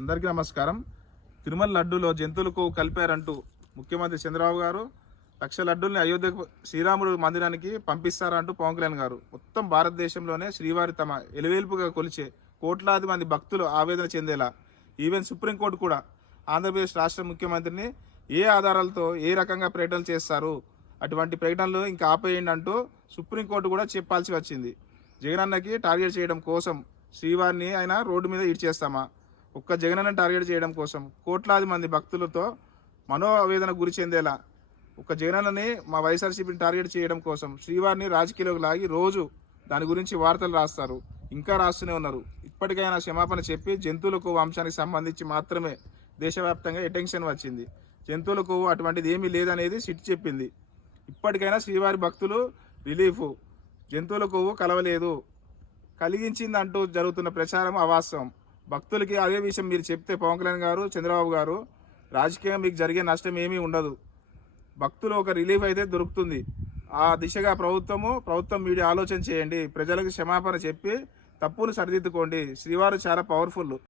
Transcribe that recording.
అందరికీ నమస్కారం. తిరుమల లడ్డూలో జంతువులకు కలిపారంటూ ముఖ్యమంత్రి చంద్రబాబు గారు లక్ష లడ్డూల్ని అయోధ్యకు శ్రీరాముడు మందిరానికి పంపిస్తారంటూ పవన్ కళ్యాణ్ గారు మొత్తం భారతదేశంలోనే శ్రీవారి తమ ఎలువేల్పుగా కొలిచే కోట్లాది మంది భక్తులు ఆవేదన చెందేలా ఈవెన్ సుప్రీంకోర్టు కూడా ఆంధ్రప్రదేశ్ రాష్ట్ర ముఖ్యమంత్రిని ఏ ఆధారాలతో ఏ రకంగా ప్రకటనలు చేస్తారు, అటువంటి ప్రకటనలు ఇంకా ఆపేయండి అంటూ సుప్రీంకోర్టు కూడా చెప్పాల్సి వచ్చింది. జగనన్నకి టార్గెట్ చేయడం కోసం శ్రీవారిని ఆయన రోడ్డు మీద ఇడ్చేస్తామా? ఒక్క జగనన్న టార్గెట్ చేయడం కోసం కోట్లాది మంది భక్తులతో మనోవేదన గురి చెందేలా ఒక జగనన్నని మా వైఎస్ఆర్సీపీని టార్గెట్ చేయడం కోసం శ్రీవారిని రాజకీయాలకు లాగి రోజు దాని గురించి వార్తలు రాస్తారు, ఇంకా రాస్తూనే ఉన్నారు. ఇప్పటికైనా క్షమాపణ చెప్పి జంతువులకు వంశానికి సంబంధించి మాత్రమే దేశవ్యాప్తంగా అటెన్షన్ వచ్చింది. జంతువులకు అటువంటిది ఏమీ లేదనేది సిట్ చెప్పింది. ఇప్పటికైనా శ్రీవారి భక్తులు రిలీఫ్, జంతువులకు కలవలేదు కలిగించిందంటూ జరుగుతున్న ప్రచారం అవాస్తవం. భక్తులకి అదే విషయం మీరు చెప్తే పవన్ కళ్యాణ్ గారు, చంద్రబాబు గారు, రాజకీయంగా మీకు జరిగే నష్టం ఏమీ ఉండదు. భక్తులు ఒక రిలీఫ్ అయితే దొరుకుతుంది. ఆ దిశగా ప్రభుత్వం మీడియా ఆలోచన చేయండి. ప్రజలకు క్షమాపణ చెప్పి తప్పును సరిదిద్దుకోండి. శ్రీవారు చాలా పవర్ఫుల్.